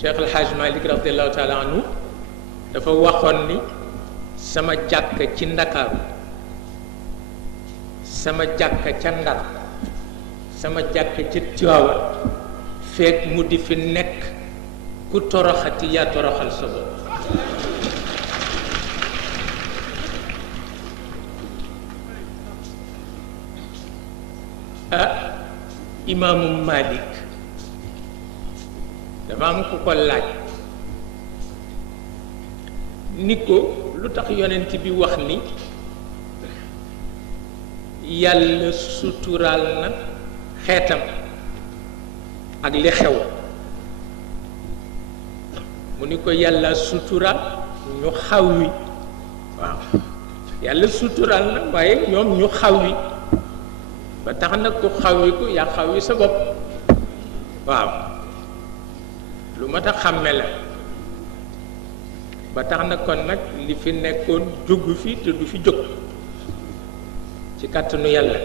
Cheikh El Hadj Malick radiallahu taala anhu dafa waxoon ni sama jàkka ci Ndakaaru, sama jàkka ca Ndar, sama jàkka ca Tiwaawan fekk mu di fi nekk ku toroxati yaa toroxal sa bopp. Imaamu Malik dafa am ku ko laaj ni ko lu tax yonent bi wax ni yàlla suturaal na xeetam ak li xew. mu ni ko yàlla suturaal ñu xawwi. waaw yàlla suturaal na waaye ñoom ñu xawwi ba tax na ku xawwi ko yaa xawwi sa bopp. waaw lu mat a xàmme la ba tax na kon nag li fi nekkoon jógu fi te du fi jóg ci kàttanu yàlla.